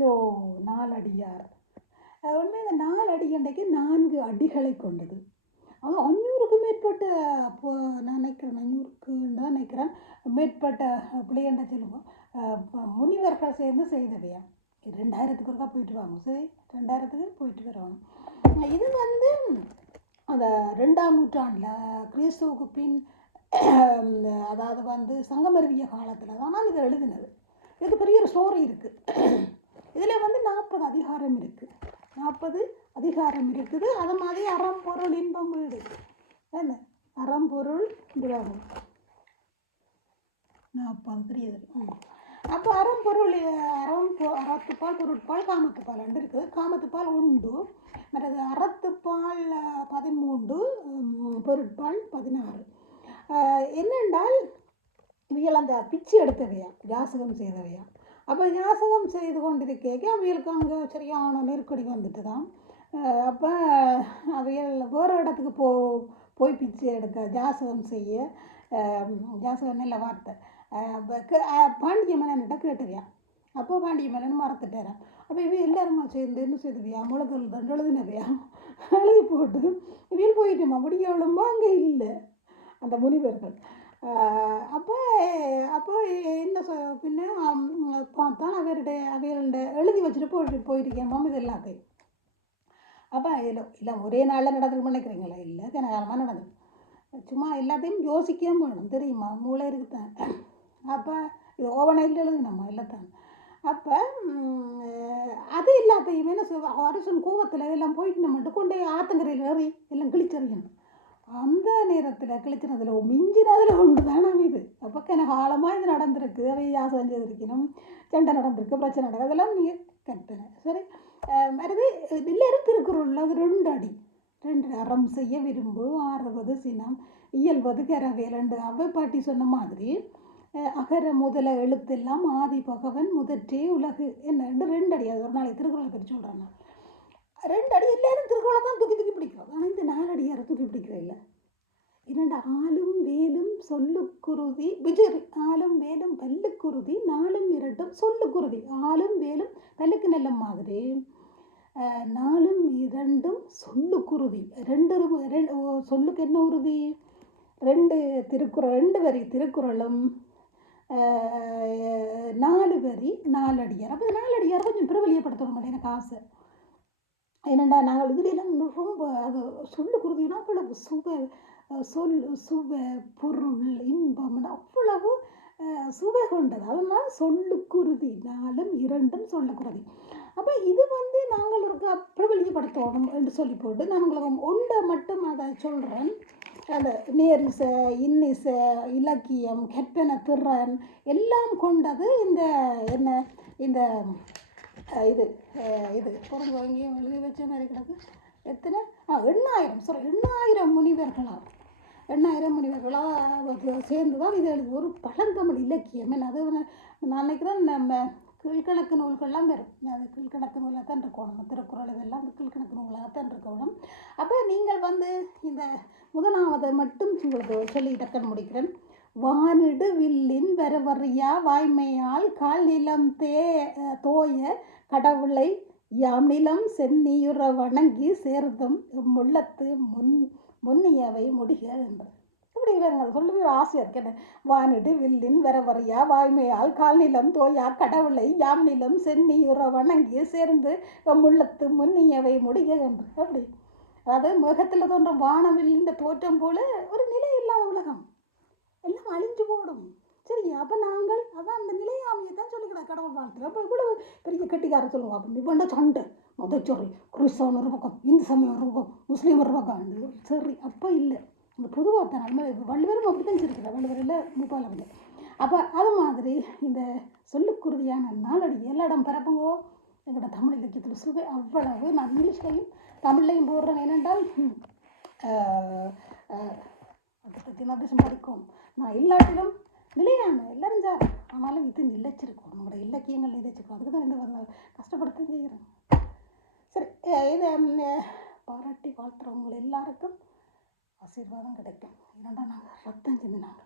இதோ நாலடியார். உண்மையாக இந்த 4 அடி அன்றைக்கு 4 அடிகளை கொண்டது. அது 500க்கு மேற்பட்ட, இப்போ நான் நினைக்கிறேன் 500க்கு தான் நினைக்கிறேன், மேற்பட்ட பிள்ளைகண்ட சொல்லுவோம் முனிவர்கள் சேர்ந்து செய்தவையா. 2000க்கு ஒருக்கா போயிட்டு வாங்க, சரி 2000க்கு போயிட்டு வரணும். இது வந்து அந்த 2ஆம் நூற்றாண்டில் கிறிஸ்துவுக்கு பின், அதாவது வந்து சங்கமருவிய காலத்தில் தான் இதை எழுதினது. இதுக்கு பெரிய ஒரு ஸ்டோரி இருக்குது. இதில் வந்து 40 அதிகாரம் இருக்குது. 40 அதிகாரம் இருக்குது. அது மாதிரி அறம் பொருள் இன்பம் வீடு என்ன அறம் பொருள் விராகம் 40 தெரியுது. அப்போ அறம் பொருள் அறத்துப்பால் பொருட்பால் காமத்துப்பால் 2 இருக்குது. காமத்துப்பால் 1, மற்றது அறத்துப்பால் 13, பொருட்பால் 16. என்னென்றால் இவைகள் அந்த பிச்சு எடுத்தவையா, யாசகம் செய்தவையா. அப்போ யாசகம் செய்து கொண்டிருக்கேக்க அவைகளுக்கு அங்கே சரியான நெருக்கடி வந்துட்டு தான். அப்போ அவைகள் வேறு இடத்துக்கு போய் பிச்சு எடுக்க ஜாசகம் செய்ய, ஜாசகம் நல்ல வார்த்தை, பாண்டிய மன்னன்கிட்ட கேட்டுவியா. அப்போ பாண்டிய மன்னன் மறந்துட்டாரான். அப்போ இவ எல்லாருமா சேர்ந்து என்ன செய்துவியா, முளத்தில் தண்டு எழுதினவையா, எழுதி போட்டு இவையில் போயிட்டோமா முடியவளும்போ அங்கே இல்லை அந்த முனிவர்கள். அப்போ என்ன பின்ன பார்த்தா அவைகளுடைய எழுதி வச்சுட்டு போயிருக்கேன் இது எல்லாத்தையும். அப்போ இல்லை ஒரே நாளில் நடந்துருக்குன்னு நினைக்கிறீங்களா? இல்லை கனகாலமாக நடந்தது. சும்மா எல்லாத்தையும் யோசிக்காம வேணும், தெரியுமா, மூளை இருக்குதான். அப்போ இது ஓவனையில் எழுதுனம்மா எல்லாத்தான். அப்போ அது எல்லாத்தையுமே என்ன அரசன் கோவத்தில் எல்லாம் போயிட்டு நம்மட்டு கொண்டே ஆத்தங்கரையில் ஏறி எல்லாம் கிழிச்சறியணும். அந்த நேரத்தில் கிழிச்சினதில் மிஞ்சினதில் ஒன்று தானே இது. அப்போ கனகாலமாக இது நடந்திருக்கு, அவை யாசகம் செய்திருக்கணும், சண்டை நடந்திருக்கு, பிரச்சனை நடக்குது, அதெல்லாம் நீங்கள் கற்பனை. சரி, மறுது எல்லாரும் திருக்குறள் அது 2 அடி 2 அறம் செய்ய விரும்பு 60 சினம் இயல்வது கரவேலண்டு. அவை பாட்டி சொன்ன மாதிரி அகர முதல எழுத்தெல்லாம் ஆதி பகவன் முதற்றே உலகு என்ன 2 அடி. அது ஒரு நாளைக்கு திருக்குறளை பற்றி சொல்கிறேன் நான். 2 அடி எல்லாரும் திருக்குறளை தான் தூக்கி பிடிக்கிறோம். ஆனால் இந்த 4 அடி யாரும் தூக்கி பிடிக்கிற இல்லை. 2 ஆளும் வேலும் சொல்லுக்குருதி விஜரி, ஆளும் வேலும் பல்லுக்குருதி 4ம் 2ம் சொல்லுக்குருதி. ஆளும் வேலும் பல்லுக்கு நல்ல மாதிரி, 4ம் 2ம் சொல்லுக்குருதி. 2 சொல்லுக்கு என்ன உறுதி? 2 திருக்குறள், 2 வரி திருக்குறளும் 4 வரி 4 அடியார். அப்போ 4 அடியார் கொஞ்சம் பிரபலியப்படுத்தணும் மாட்டேன், எனக்கு ஆசை. என்னென்னா நாங்கள் இதிலெல்லாம் ரொம்ப அது சொல்லுக்குருதினா அவ்வளவு சுவை பொருள் இன்பம் அவ்வளவு சுவை கொண்டது. அதனால் சொல்லுக்குருதி 4ம் 2ம் சொல்லுக்குருதி. அப்போ இது வந்து நாங்கள் இருக்க பிரபலியப்படுத்தணும் என்று சொல்லி போட்டு நான் உங்களுக்கு ஒன்றை மட்டும் அதை சொல்கிறேன். அந்த நேரிசை இன்னிசை இலக்கியம் கற்பனை திறன் எல்லாம் கொண்டது இந்த என்ன இந்த இது பொருள் வாங்கியும் எழுதி வச்ச மாதிரி கிடக்கு. எத்தனை 8,000 முனிவர்களாக 8,000 முனிவர்களாக சேர்ந்து தான் இது எழுது ஒரு பழந்தமிழ் இலக்கியம். என்ன அது நான் நினைக்கிறேன் நம்ம கீழ்கணக்கு நூல்கள்லாம் வரும். அது கீழ்கணக்கு நூலாக தான் இருக்கணும், திருக்குறள் இதெல்லாம் கீழ்கணக்கு நூலாக தான் இருக்கணும். அப்போ நீங்கள் வந்து இந்த முதலாவதை மட்டும் உங்களுக்கு சொல்லி டக்குன்னு முடிக்கிறேன். வானிடு வில்லின் வரவறியா வாய்மையால் கால் நிலம் தோய கடவுளை யாம் நிலம் சென்னியுற வணங்கி சேர்ந்தும் முள்ளத்து முன்னியவை முடிக என்றார். இப்படி வேறுங்க சொல்லவே ஒரு ஆசையாக இருக்கேன். வானிடு வில்லின் வரவறியா வாய்மையால் கால் நிலம் தோயா கடவுளை யாம் நிலம் சென்னியுற வணங்கி சேர்ந்து முள்ளத்து முன்னியவை முடிக என்று. அப்படி அதாவது முகத்தில் தோன்ற வானவில்லின் தோற்றம் போல ஒரு நிலை இல்லாத உலகம் எல்லாம் அழிஞ்சு போடும். சரியா? அப்போ நாங்கள் அதான் அந்த நிலையாமையை தான் சொல்லிக்கிற கடவுள் வாழ்த்து. அப்போ இவ்வளவு பெரிய கட்டிக்கார சொல்லுவோம். அப்போ இவண்ட சண்டை முதச்சொறி கிறிஸ்தவன் ஒரு பக்கம், இந்து சமயம் ஒரு பக்கம், முஸ்லீம் ஒரு பக்கம். சரி, அப்போ இல்லை, இந்த பொதுவாக தான் நம்ம வள்ளுவரும் அப்படி தான் இருக்கிற வள்ளுவரில் மூப்பாளர்கள். அப்போ அது மாதிரி இந்த சொல்லுக்குருதியான 4 அடி எல்லா இடம் பரப்புங்கோ. எங்களோட தமிழ் இலக்கியத்தில் சுவை அவ்வளவு. நான் இங்கிலீஷ்லையும் தமிழ்லையும் போடுறேன். ஏனென்றால் அடுத்த படிக்கும் நான் எல்லாத்திலும் நிலையான எல்லாரும் சார். ஆனாலும் இது நிலைச்சிருக்கோம், நம்மளோட இலக்கியங்கள் நிலைச்சிருக்கோம். அதுக்கு தான் இந்த கஷ்டப்படுத்த செய்கிறேன். சரி, இதை பாராட்டி வாழ்த்துறவங்க எல்லாருக்கும் ஆசீர்வாதம் கிடைக்கும். ஏன்னா நாங்கள் ரத்தம் சிந்தினோம்.